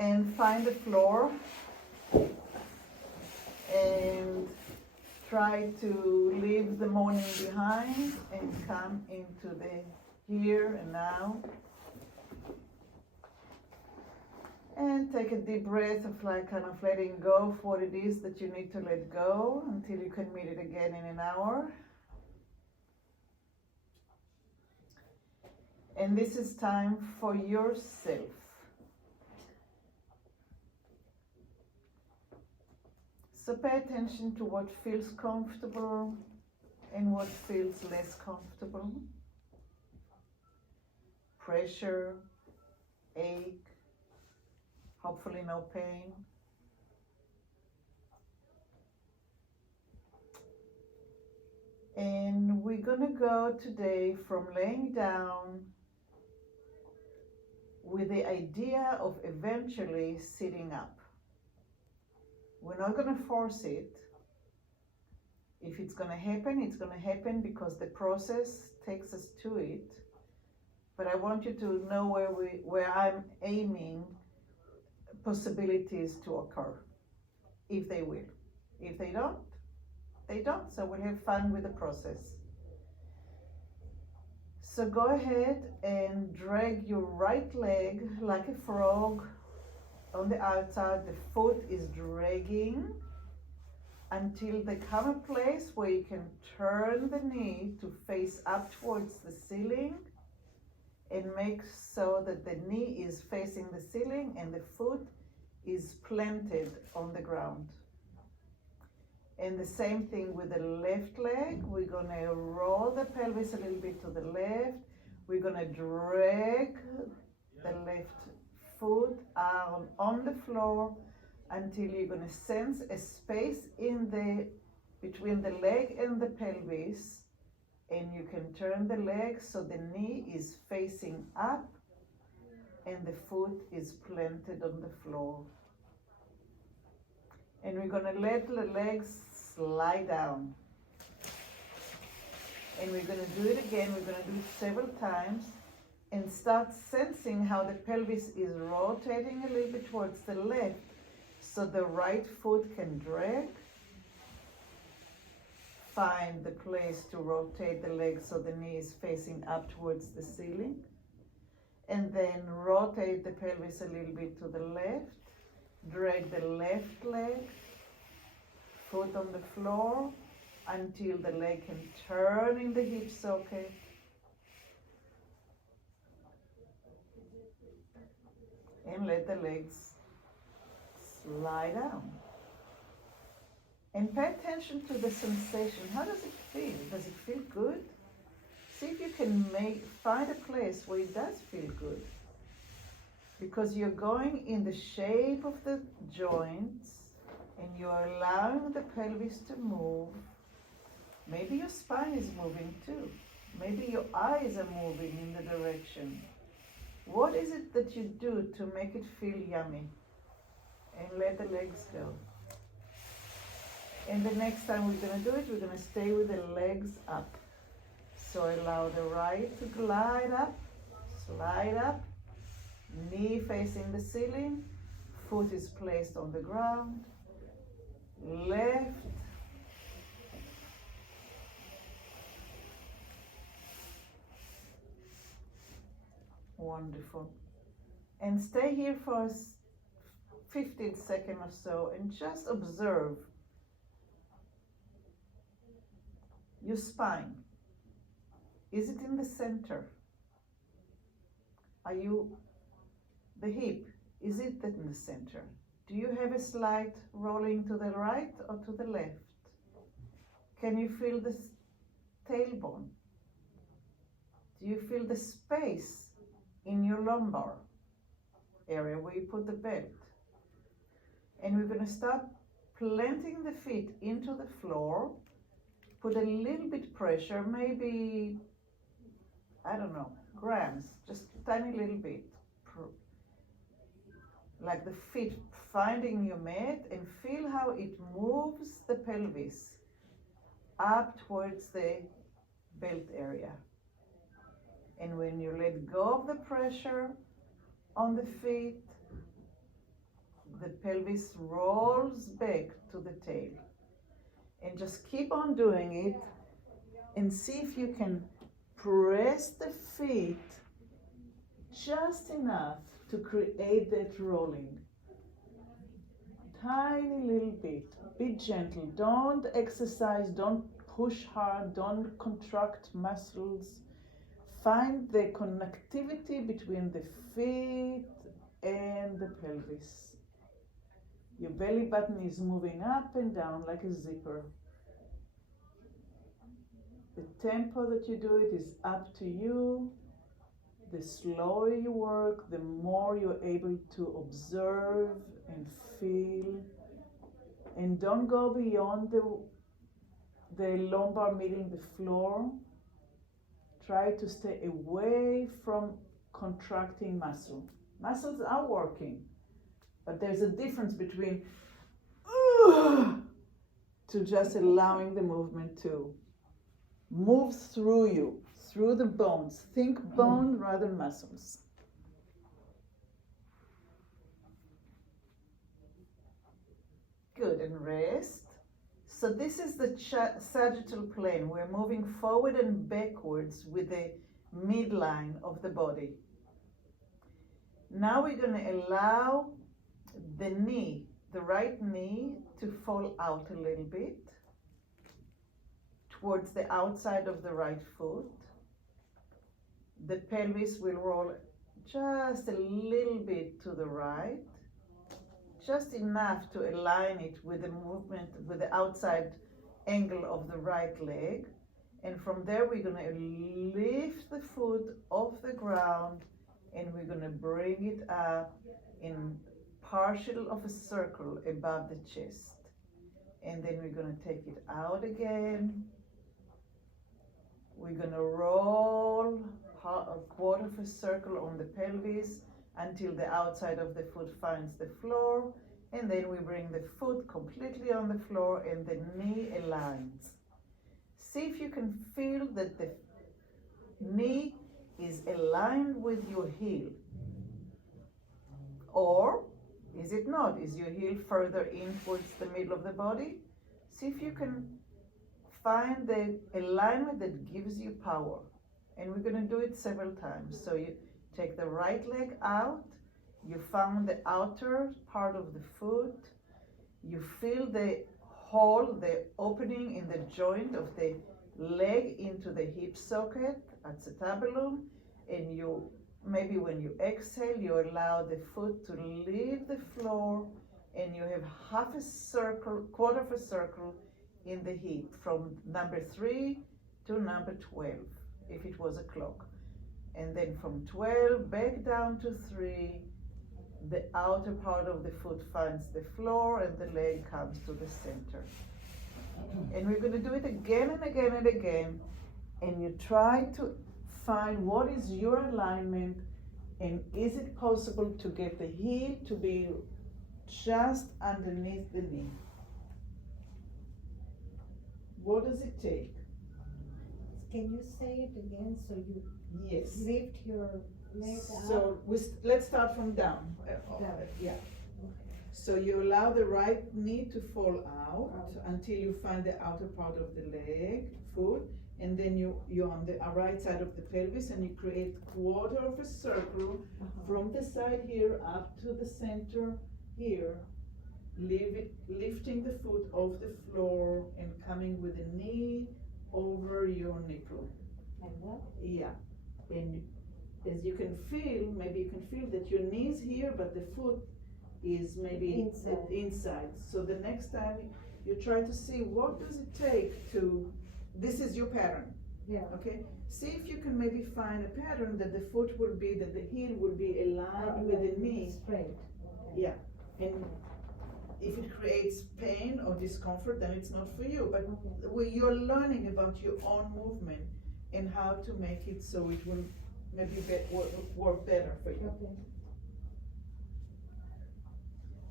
and find the floor and try to leave the morning behind and come into the here and now. And take a deep breath of like kind of letting go of what it is that you need to let go until you can meet it again in an hour. And this is time for yourself. So pay attention to what feels comfortable and what feels less comfortable. Pressure, ache, hopefully no pain. And we're gonna go today from laying down with the idea of eventually sitting up. We're not gonna force it. If it's gonna happen, it's gonna happen because the process takes us to it. But I want you to know where I'm aiming possibilities to occur, if they will. If they don't, they don't, so we'll have fun with the process. So go ahead and drag your right leg like a frog on the outside. The foot is dragging until they come a place where you can turn the knee to face up towards the ceiling and make so that the knee is facing the ceiling and the foot is planted on the ground. And the same thing with the left leg. We're gonna roll the pelvis a little bit to the left. We're gonna drag the left foot out on the floor until you're gonna sense a space between the leg and the pelvis. And you can turn the leg so the knee is facing up and the foot is planted on the floor. And we're gonna let the legs slide down. And we're gonna do it again. We're gonna do it several times and start sensing how the pelvis is rotating a little bit towards the left so the right foot can drag. Find the place to rotate the leg so the knee is facing up towards the ceiling. And then rotate the pelvis a little bit to the left. Drag the left leg, foot on the floor until the leg can turn in the hip socket. And let the legs slide down. And pay attention to the sensation. How does it feel? Does it feel good? See if you can find a place where it does feel good. Because you're going in the shape of the joints and you're allowing the pelvis to move. Maybe your spine is moving too. Maybe your eyes are moving in the direction. What is it that you do to make it feel yummy? And let the legs go. And the next time we're going to do it, we're going to stay with the legs up. So allow the right to glide up, slide up, knee facing the ceiling, foot is placed on the ground, left, wonderful. And stay here for 15 seconds or so and just observe your spine. Is it in the center? The hip, is it in the center? Do you have a slight rolling to the right or to the left? Can you feel the tailbone? Do you feel the space in your lumbar area where you put the belt? And we're going to start planting the feet into the floor. Put a little bit pressure, maybe, I don't know, grams, just a tiny little bit. Like the feet finding your mat, and feel how it moves the pelvis up towards the belt area. And when you let go of the pressure on the feet, the pelvis rolls back to the tail. And just keep on doing it and see if you can press the feet just enough to create that rolling. Tiny little bit. Be gentle. Don't exercise, don't push hard, don't contract muscles. Find the connectivity between the feet and the pelvis. Your belly button is moving up and down like a zipper. The tempo that you do it is up to you. The slower you work, the more you're able to observe and feel. And don't go beyond the lumbar meeting the floor. Try to stay away from contracting muscle. Muscles are working, but there's a difference between to just allowing the movement to move through you, through the bones. Think bone rather than muscles. Good, and rest. So this is the sagittal plane. We're moving forward and backwards with the midline of the body. Now we're going to allow the knee, the right knee, to fall out a little bit towards the outside of the right foot. The pelvis will roll just a little bit to the right, just enough to align it with the movement, with the outside angle of the right leg. And from there, we're going to lift the foot off the ground and we're going to bring it up in partial of a circle above the chest. And then we're going to take it out again. We're going to roll a quarter of a circle on the pelvis until the outside of the foot finds the floor, and then we bring the foot completely on the floor and the knee aligns. See if you can feel that the knee is aligned with your heel. Or is it not? Is your heel further in towards the middle of the body? See if you can find the alignment that gives you power. And we're going to do it several times. So you take the right leg out, you found the outer part of the foot, you feel the hole, the opening in the joint of the leg into the hip socket, acetabulum, and you, maybe when you exhale, you allow the foot to leave the floor, and you have half a circle, quarter of a circle in the hip from number 3 to number 12, if it was a clock. And then from 12 back down to 3, the outer part of the foot finds the floor and the leg comes to the center. And we're going to do it again and again and again. And you try to find what is your alignment, and is it possible to get the heel to be just underneath the knee. What does it take? Can you say it again so you Yes. lift your leg up? So let's start from down. Yeah. So you allow the right knee to fall out until you find the outer part of the leg, foot, and then you're on the right side of the pelvis, and you create quarter of a circle from the side here up to the center here, lifting the foot off the floor and coming with the knee over your nipple. Like that? Yeah. And as you can feel, maybe you can feel that your knee is here, but the foot is maybe inside. So the next time you try to see what does it take to, this is your pattern. Yeah. Okay. See if you can maybe find a pattern that the foot will be, that the heel will be aligned with the knee. Straight. Okay. Yeah. And if it creates pain or discomfort, then it's not for you. But you're learning about your own movement and how to make it so it will maybe work better for you. Okay.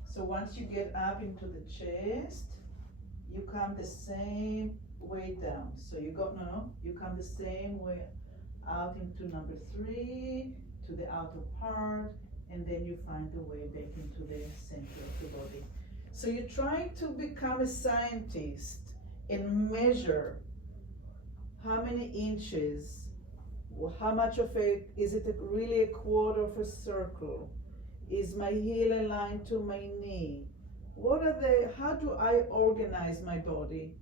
So once you get up into the chest, you come the same way down. So you come the same way out into number 3, to the outer part, and then you find a way back into the center of the body. So you're trying to become a scientist and measure how many inches, how much of it, is it really a quarter of a circle? Is my heel aligned to my knee? How do I organize my body?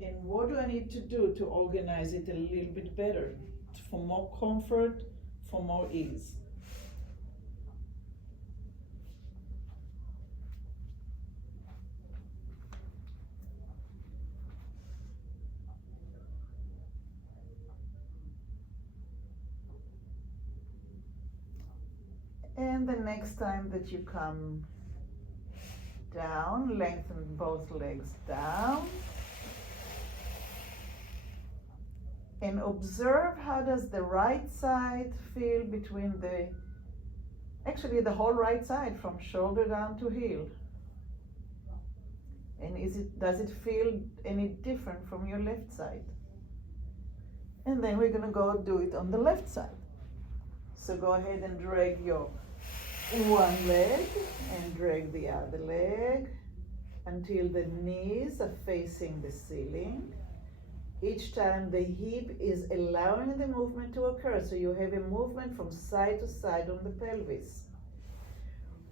And what do I need to do to organize it a little bit better, for more comfort, for more ease? And the next time that you come down, lengthen both legs down. And observe how does the right side feel between actually the whole right side from shoulder down to heel. And does it feel any different from your left side? And then we're gonna go do it on the left side. So go ahead and drag your one leg and drag the other leg until the knees are facing the ceiling. Each time the hip is allowing the movement to occur, so you have a movement from side to side on the pelvis.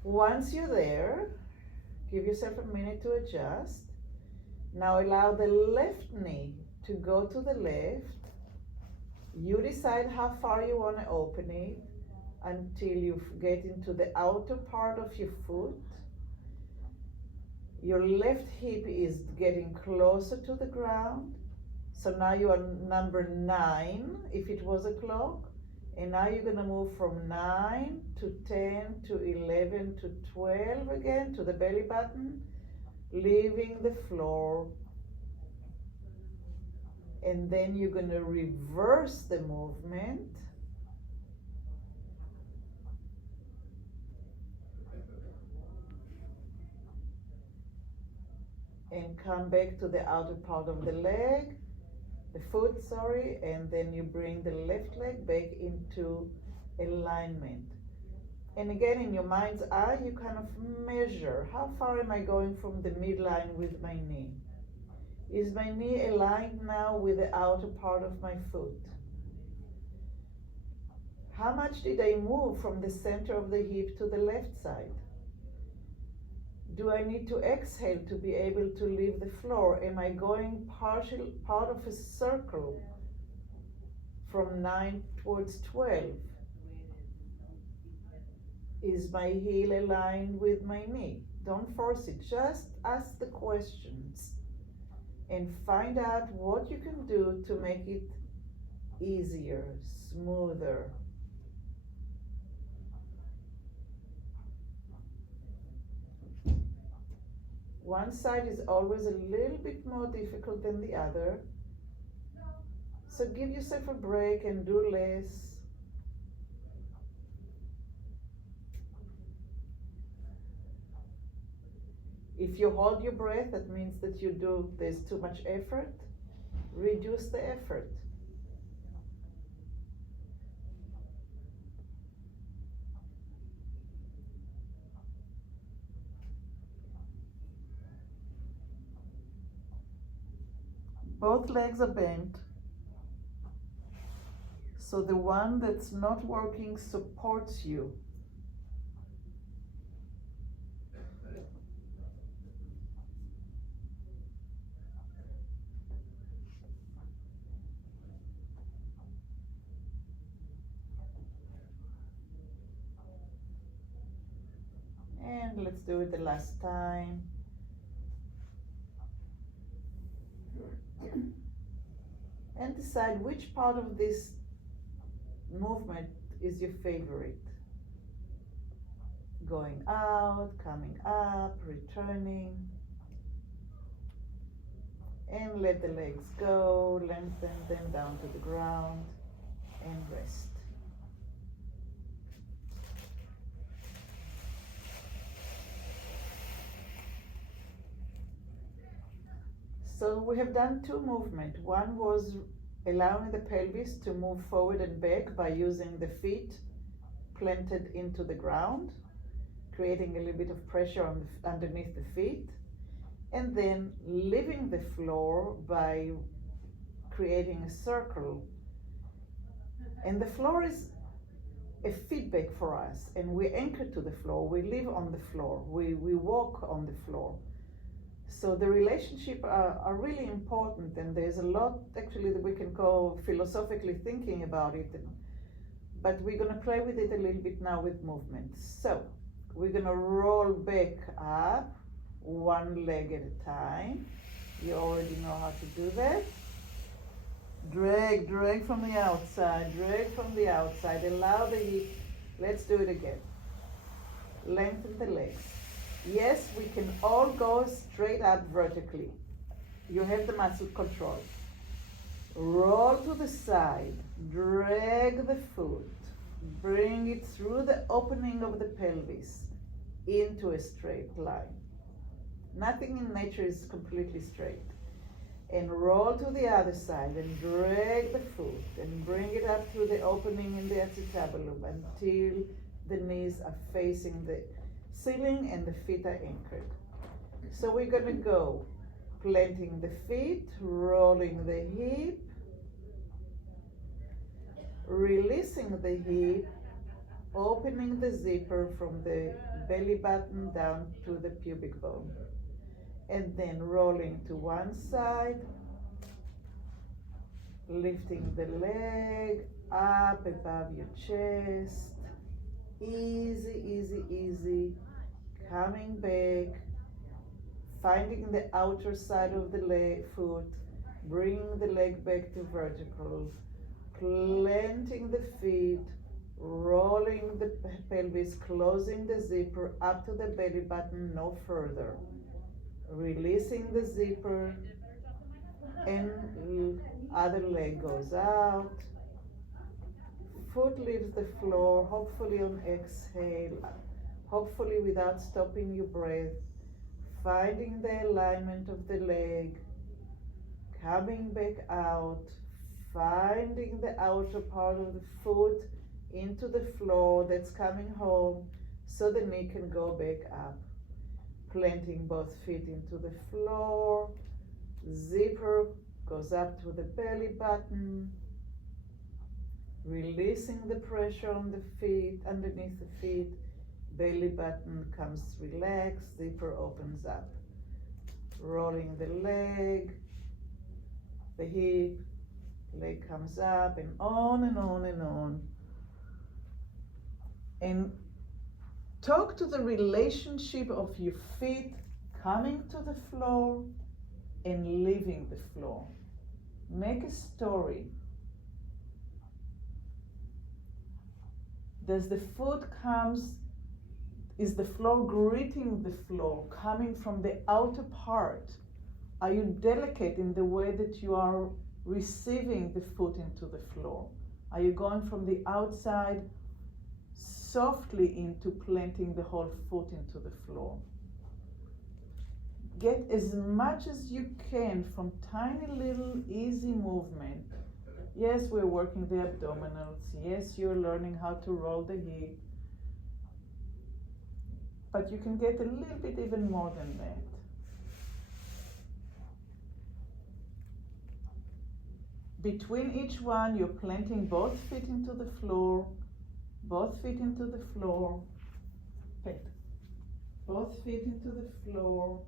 Once you're there, give yourself a minute to adjust. Now allow the left knee to go to the left. You decide how far you want to open it until you get into the outer part of your foot. Your left hip is getting closer to the ground. So now you are number 9, if it was a clock. And now you're gonna move from 9 to 10 to 11 to 12 again to the belly button, leaving the floor. And then you're gonna reverse the movement. And come back to the outer part of the leg, the foot, sorry, and then you bring the left leg back into alignment. And again, in your mind's eye, you kind of measure, how far am I going from the midline with my knee? Is my knee aligned now with the outer part of my foot? How much did I move from the center of the hip to the left side? Do I need to exhale to be able to leave the floor? Am I going part of a circle from 9 towards 12? Is my heel aligned with my knee? Don't force it, just ask the questions and find out what you can do to make it easier, smoother. One side is always a little bit more difficult than the other. So give yourself a break and do less. If you hold your breath, that means that there's too much effort. Reduce the effort. Both legs are bent, so the one that's not working supports you. And let's do it the last time. And decide which part of this movement is your favorite. Going out, coming up, returning. And let the legs go, lengthen them down to the ground and rest. So we have done 2 movements. One was allowing the pelvis to move forward and back by using the feet planted into the ground, creating a little bit of pressure underneath the feet, and then leaving the floor by creating a circle. And the floor is a feedback for us, and we anchor to the floor, we live on the floor, we walk on the floor. So the relationship are really important, and there's a lot actually that we can go philosophically thinking about it, but we're going to play with it a little bit now with movement. So we're going to roll back up, one leg at a time. You already know how to do that. Drag from the outside, drag from the outside, allow the hip. Let's do it again. Lengthen the legs. Yes, we can all go straight up vertically. You have the muscle control. Roll to the side, drag the foot, bring it through the opening of the pelvis into a straight line. Nothing in nature is completely straight. And roll to the other side and drag the foot and bring it up through the opening in the acetabulum until the knees are facing the ceiling and the feet are anchored. So we're going to go planting the feet, rolling the hip, releasing the hip, opening the zipper from the belly button down to the pubic bone. And then rolling to one side, lifting the leg up above your chest, easy, easy, easy, coming back, finding the outer side of the foot, bringing the leg back to vertical, planting the feet, rolling the pelvis, closing the zipper up to the belly button, no further. Releasing the zipper, and other leg goes out. Foot leaves the floor, hopefully on exhale, hopefully without stopping your breath. Finding the alignment of the leg, coming back out, finding the outer part of the foot into the floor that's coming home so the knee can go back up. Planting both feet into the floor, zipper goes up to the belly button, releasing the pressure on the feet, underneath the feet, belly button comes relaxed, zipper opens up. Rolling the leg, the hip, leg comes up, and on and on and on. And talk to the relationship of your feet coming to the floor and leaving the floor. Make a story. Does the foot is the floor greeting the floor, coming from the outer part? Are you delicate in the way that you are receiving the foot into the floor? Are you going from the outside softly into planting the whole foot into the floor? Get as much as you can from tiny little easy movement. Yes, we're working the abdominals. Yes, you're learning how to roll the hip. But you can get a little bit even more than that. Between each one, you're planting both feet into the floor, both feet into the floor, both feet into the floor,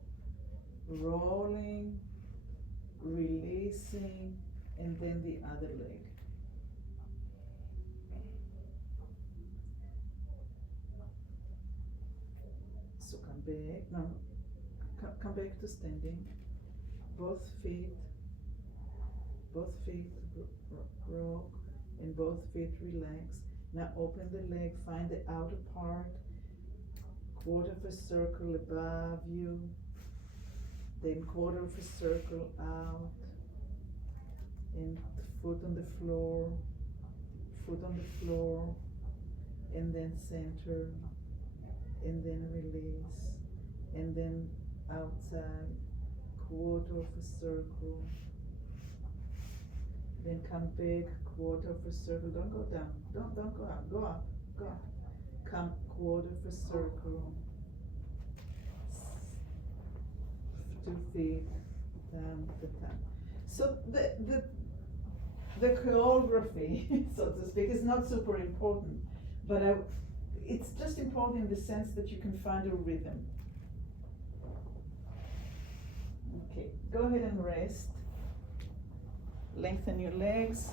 rolling, releasing, and then the other leg. So come back, come back to standing, both feet rock, and both feet relax. Now open the leg, find the outer part, quarter of a circle above you, then quarter of a circle out, and foot on the floor, and then center, and then release, and then outside, quarter of a circle, then come back, quarter of a circle. Don't go down, don't go up, go up, go up. Come quarter of a circle. 2 feet down the time. So the choreography, so to speak, is not super important, but it's just important in the sense that you can find a rhythm. Okay, go ahead and rest. Lengthen your legs.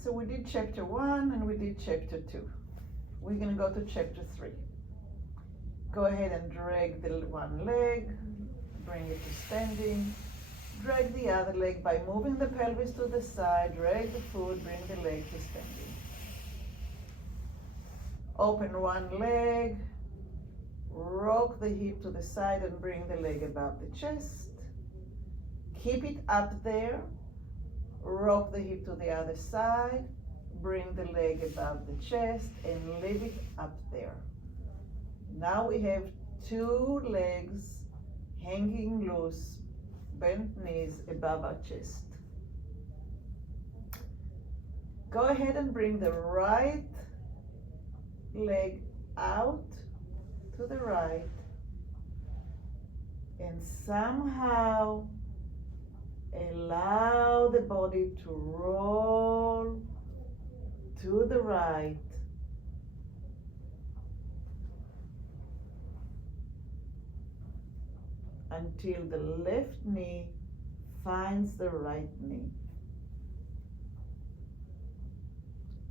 So we did chapter 1 and we did chapter 2. We're going to go to chapter 3. Go ahead and drag the one leg, bring it to standing. Drag the other leg by moving the pelvis to the side, drag the foot, bring the leg to standing. Open one leg, rock the hip to the side and bring the leg above the chest. Keep it up there. Rock the hip to the other side, bring the leg above the chest and leave it up there. Now we have 2 legs hanging loose, bent knees above our chest. Go ahead and bring the right leg out to the right and somehow allow the body to roll to the right until the left knee finds the right knee.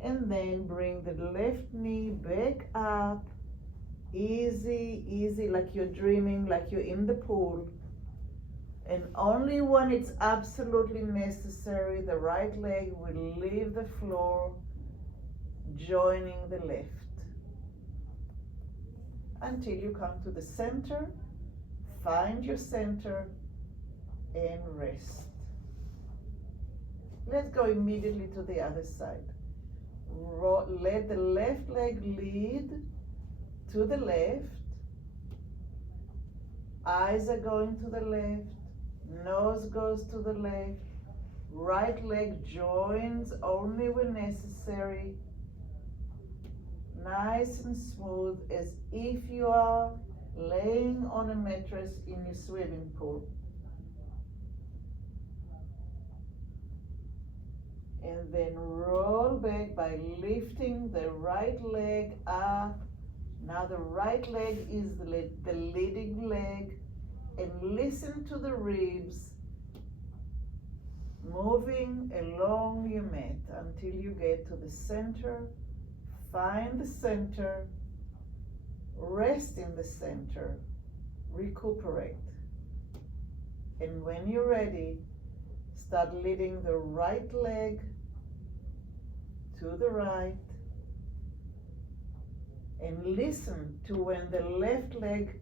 And then bring the left knee back up, easy, easy, like you're dreaming, like you're in the pool. And only when it's absolutely necessary, the right leg will leave the floor, joining the left. Until you come to the center, find your center and rest. Let's go immediately to the other side. Let the left leg lead to the left. Eyes are going to the left. Nose goes to the left. Right leg joins only when necessary. Nice and smooth, as if you are laying on a mattress in your swimming pool. And then roll back by lifting the right leg up. Now the right leg is the leading leg. And listen to the ribs moving along your mat until you get to the center. Find the center. Rest in the center. Recuperate. And when you're ready, start leading the right leg to the right. And listen to when the left leg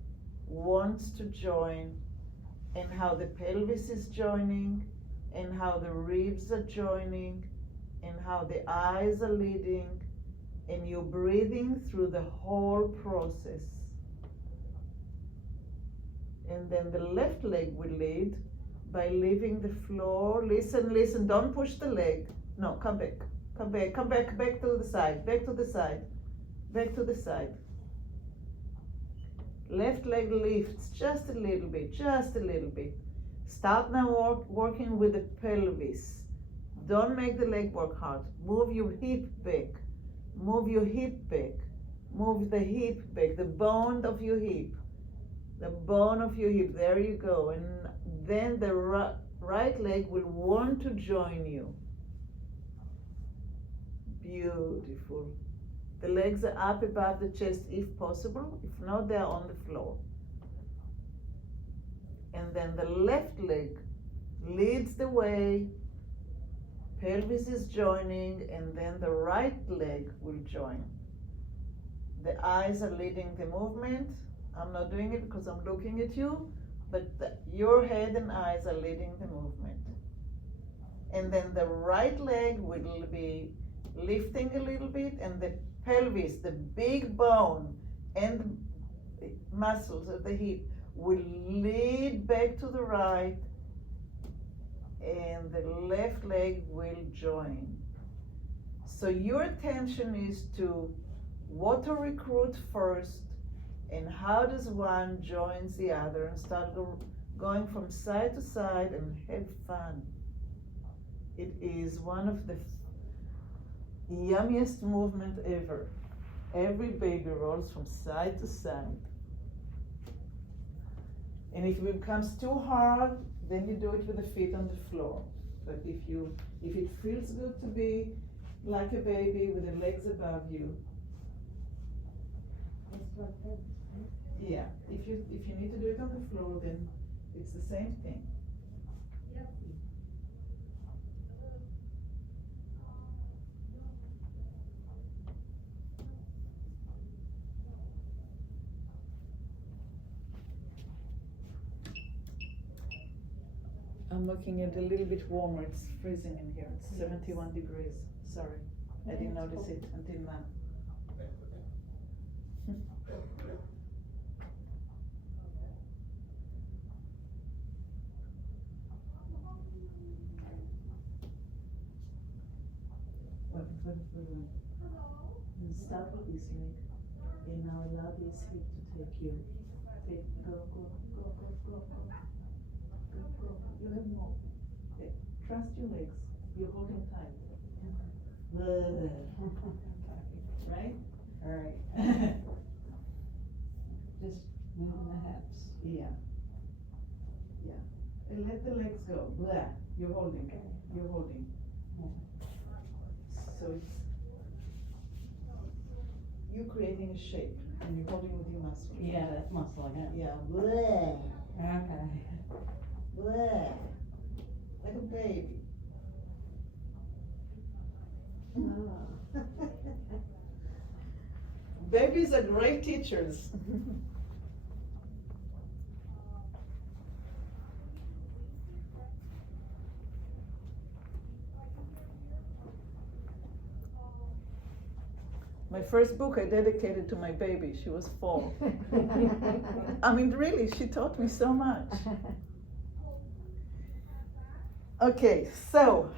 wants to join, and how the pelvis is joining, and how the ribs are joining, and how the eyes are leading, and you're breathing through the whole process. And then the left leg will lead by leaving the floor. Listen, listen, don't push the leg. No, come back, come back, come back, back to the side, back to the side, back to the side. Left leg lifts just a little bit, just a little bit. Start now working with the pelvis. Don't make the leg work hard. Move your hip back. Move your hip back. Move the hip back, the bone of your hip. The bone of your hip, there you go. And then the right leg will want to join you. Beautiful. The legs are up above the chest if possible. If not, they're on the floor. And then the left leg leads the way. Pelvis is joining, and then the right leg will join. The eyes are leading the movement. I'm not doing it because I'm looking at you, but your head and eyes are leading the movement. And then the right leg will be lifting a little bit, and the pelvis, the big bone and the muscles of the hip will lead back to the right, and the left leg will join. So your attention is to what to recruit first, and how does one joins the other, and start going from side to side and have fun. It is one of the yummiest movement ever. Every baby rolls from side to side. And if it becomes too hard, then you do it with the feet on the floor. But if it feels good to be like a baby with the legs above you, It's like that, right? yeah. If you need to do it on the floor, then it's the same thing. I'm looking at a little bit warmer. It's freezing in here. It's 71 degrees. Sorry, I didn't notice it until now. Start with this leg, and now allow this hip to take you. Go. You have more. Okay. Trust your legs. You're holding tight. Right? Alright. Just moving the hips. Yeah. And let the legs go. Blah. You're holding. You're holding. So it's you creating a shape, and you're holding with your muscle. Yeah, that's muscle, yeah. Yeah. Blah. Okay. Blah. Like a baby. Oh. Babies are great teachers. My first book I dedicated to my baby. She was 4. I mean, really, she taught me so much. Okay, so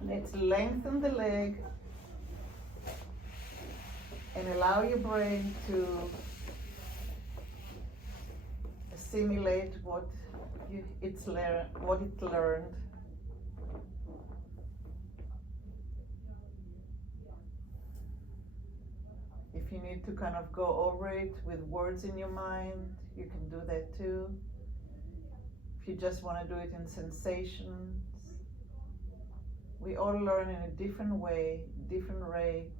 let's lengthen the leg and allow your brain to assimilate what it learned. If you need to kind of go over it with words in your mind, you can do that too. If you just want to do it in sensations, we all learn in a different way, different rate.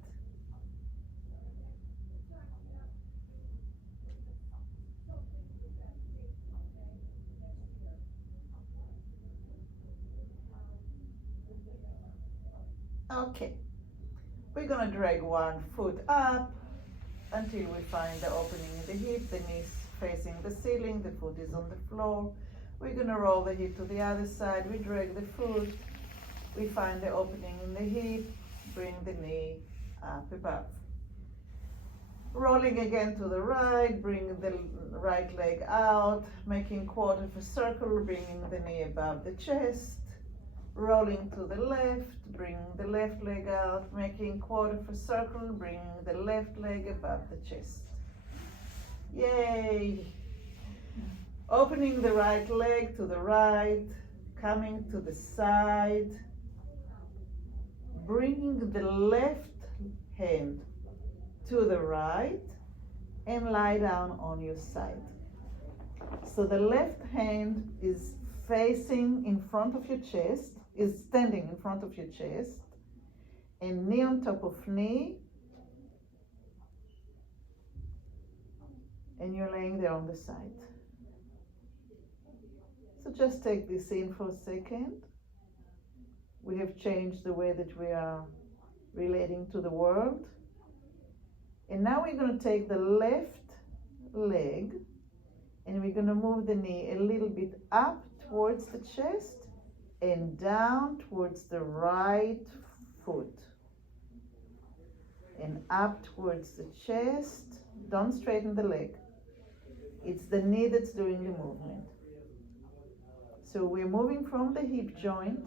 Okay, we're gonna drag one foot up until we find the opening in the hip, the knees facing the ceiling, the foot is on the floor. We're gonna roll the hip to the other side, we drag the foot, we find the opening in the hip, bring the knee up above. Rolling again to the right, bring the right leg out, making quarter of a circle, bringing the knee above the chest. Rolling to the left, bring the left leg out, making quarter of a circle, bring the left leg above the chest. Yay! Opening the right leg to the right, coming to the side, bringing the left hand to the right, and lie down on your side. So the left hand is facing in front of your chest, is standing in front of your chest, and knee on top of knee, and you're laying there on the side. So just take this in for a second. We have changed the way that we are relating to the world. And now we're going to take the left leg and we're going to move the knee a little bit up towards the chest and down towards the right foot. And up towards the chest. Don't straighten the leg. It's the knee that's doing the movement. So we're moving from the hip joint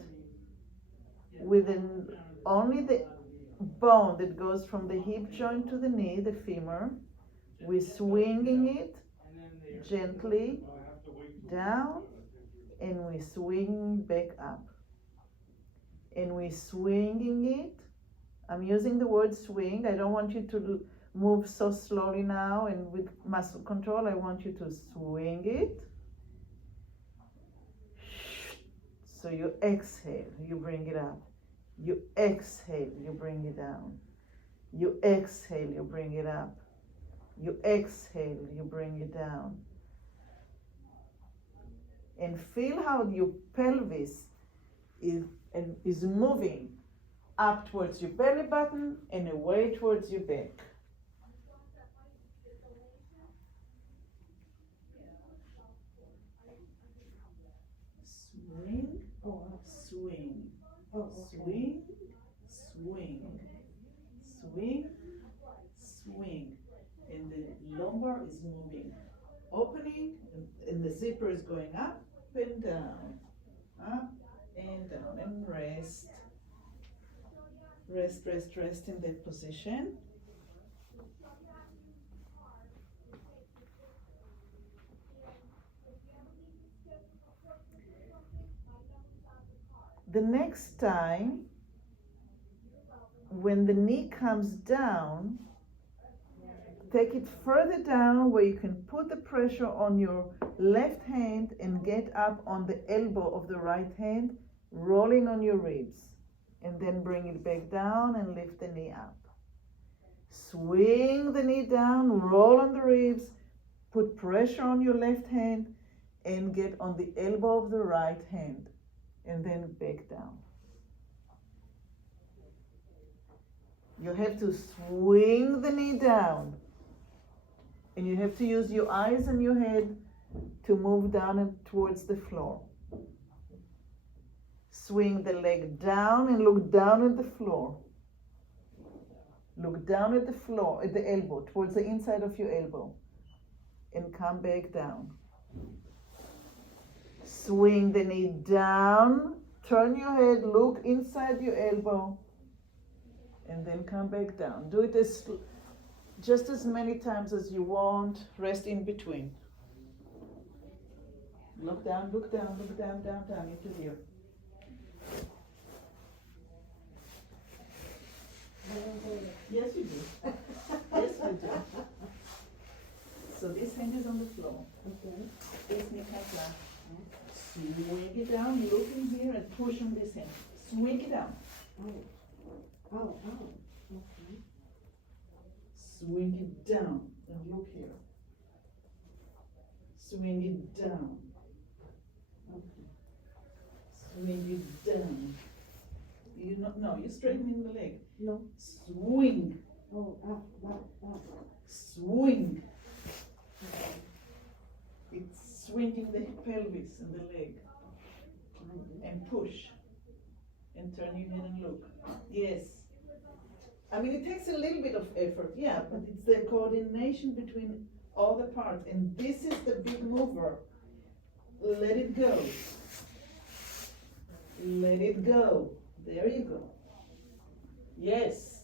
within only the bone that goes from the hip joint to the knee, the femur. We're swinging it gently down, and we're swinging back up. And we're swinging it. I'm using the word swing. I don't want you to move so slowly now and with muscle control. I want you to swing it. So you exhale, you bring it up. You exhale, you bring it down. You exhale, you bring it up. You exhale, you bring it down. And feel how your pelvis is moving up towards your belly button and away towards your back. Swing, swing, swing, swing, swing, swing. And the lumbar is moving, opening, and the zipper is going up and down, and rest. Rest, rest, rest in that position. The next time, when the knee comes down, take it further down where you can put the pressure on your left hand and get up on the elbow of the right hand, rolling on your ribs. And then bring it back down and lift the knee up. Swing the knee down, roll on the ribs, put pressure on your left hand, and get on the elbow of the right hand. And then back down. You have to swing the knee down. And you have to use your eyes and your head to move down and towards the floor. Swing the leg down and look down at the floor. Look down at the floor, at the elbow, towards the inside of your elbow. And come back down. Swing the knee down, turn your head, look inside your elbow, and then come back down. Do it just as many times as you want. Rest in between. Look down, look down, look down, down, down into here. Yes, you do. Yes, you do. So this hand is on the floor. Okay. This knee comes down. Swing it down, look in here and push on this hand. Swing it down. Oh. Okay. Swing it down and look here. Swing it down. Okay. Swing it down. You're straightening the leg. No. Swing. Oh, Swing. Okay. It's swinging the pelvis and the leg. And push. And turn your head and look. Yes. I mean, it takes a little bit of effort, yeah, but it's the coordination between all the parts. And this is the big mover. Let it go. Let it go. There you go. Yes.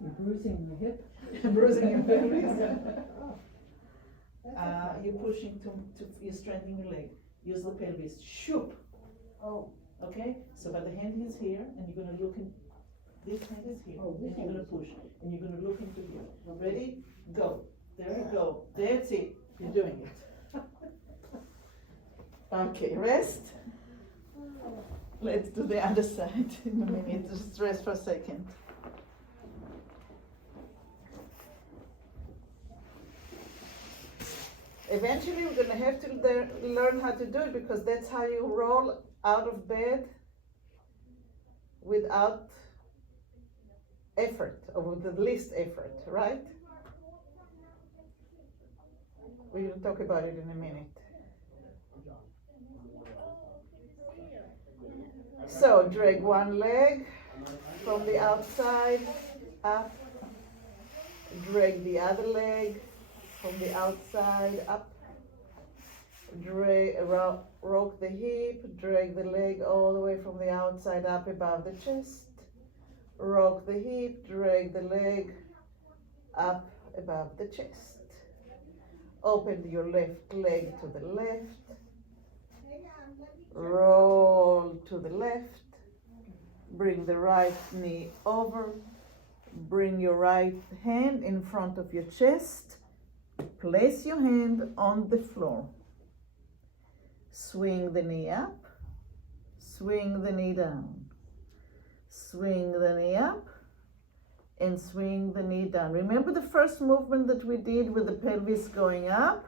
You're bruising the hip. Bruising your pelvis. You're pushing you're strengthening your leg. Use the pelvis. Shoop. Oh. Okay? So, but the hand is here, and you're going to look in. This hand is here. Oh, this and you're hand going to push. And you're going to look into here. Okay. Ready? Go. There you go. That's it. You're doing it. Okay, rest. Let's do the other side in a minute. Just rest for a second. Eventually, we're going to have to learn how to do it, because that's how you roll out of bed without effort, or with the least effort, right? We will talk about it in a minute. So drag one leg from the outside up, drag the other leg from the outside up, rock the hip, drag the leg all the way from the outside up above the chest, rock the hip, drag the leg up above the chest. Open your left leg to the left, roll to the left, bring the right knee over, bring your right hand in front of your chest, place your hand on the floor. Swing the knee up, swing the knee down, swing the knee up, and swing the knee down. Remember the first movement that we did with the pelvis going up?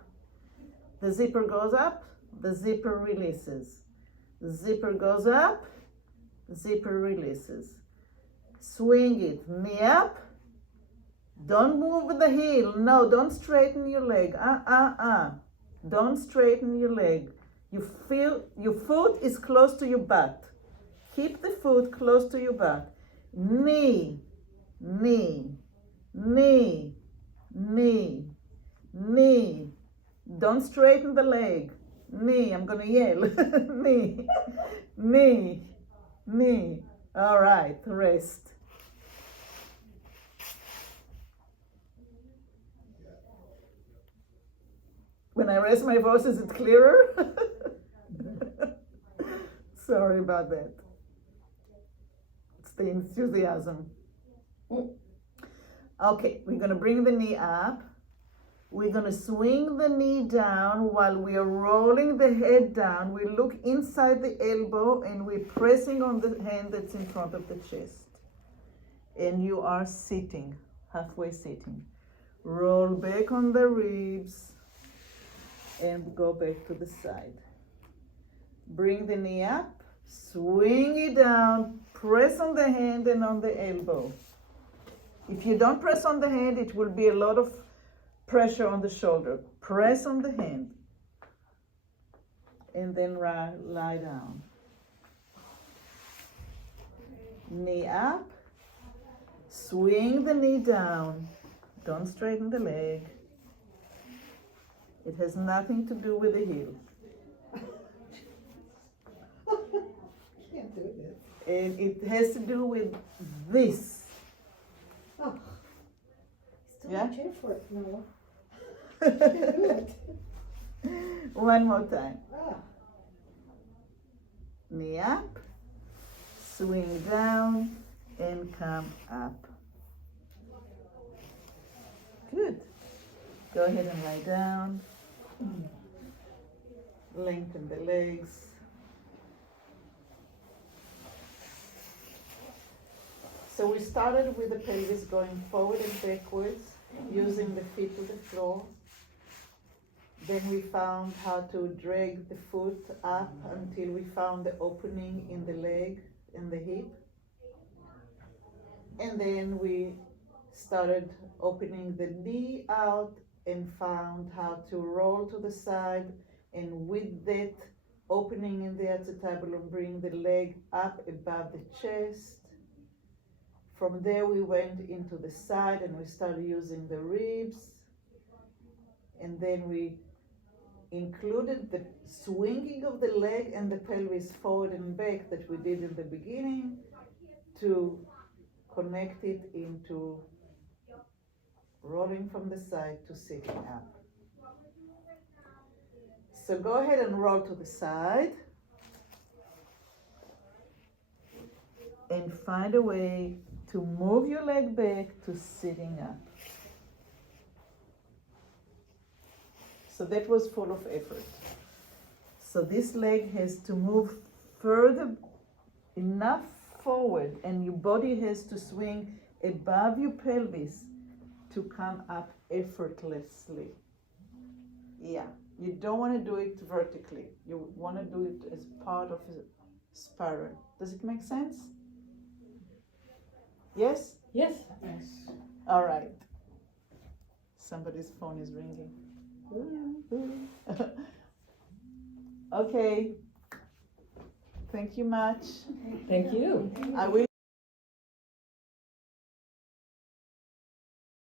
The zipper goes up, the zipper releases. The zipper goes up, zipper releases. Swing it, knee up. Don't move with the heel. No, don't straighten your leg. Don't straighten your leg. You feel your foot is close to your butt. Keep the foot close to your butt. Knee, knee, knee, knee, knee. Don't straighten the leg. Knee, I'm gonna yell. Knee, knee, knee. All right, rest. When I raise my voice, is it clearer? Sorry about that. It's the enthusiasm. Okay, we're gonna bring the knee up. We're gonna swing the knee down while we are rolling the head down. We look inside the elbow and we're pressing on the hand that's in front of the chest. And you are sitting, halfway sitting. Roll back on the ribs and go back to the side. Bring the knee up, swing it down, press on the hand and on the elbow. If you don't press on the hand, it will be a lot of pressure on the shoulder. Press on the hand and then lie down. Knee up, swing the knee down, don't straighten the leg. It has nothing to do with the heel. Can't do this. And it has to do with this. Oh, it's too Yeah? much effort. No. I can't do it. One more time. Ah. Knee up, swing down, and come up. Good. Go ahead and lie down. Lengthen the legs. So we started with the pelvis going forward and backwards, using the feet to the floor. Then we found how to drag the foot up until we found the opening in the leg and the hip. And then we started opening the knee out and found how to roll to the side, and with that opening in the acetabulum, bring the leg up above the chest. From there we went into the side and we started using the ribs, and then we included the swinging of the leg and the pelvis forward and back that we did in the beginning to connect it into rolling from the side to sitting up. So go ahead and roll to the side and find a way to move your leg back to sitting up. So that was full of effort. So this leg has to move further enough forward, and your body has to swing above your pelvis to come up effortlessly. Yeah, you don't want to do it vertically. You want to do it as part of a spiral. Does it make sense? Yes? Yes. Yes. All right. Somebody's phone is ringing. Okay. Thank you much. Thank you. I will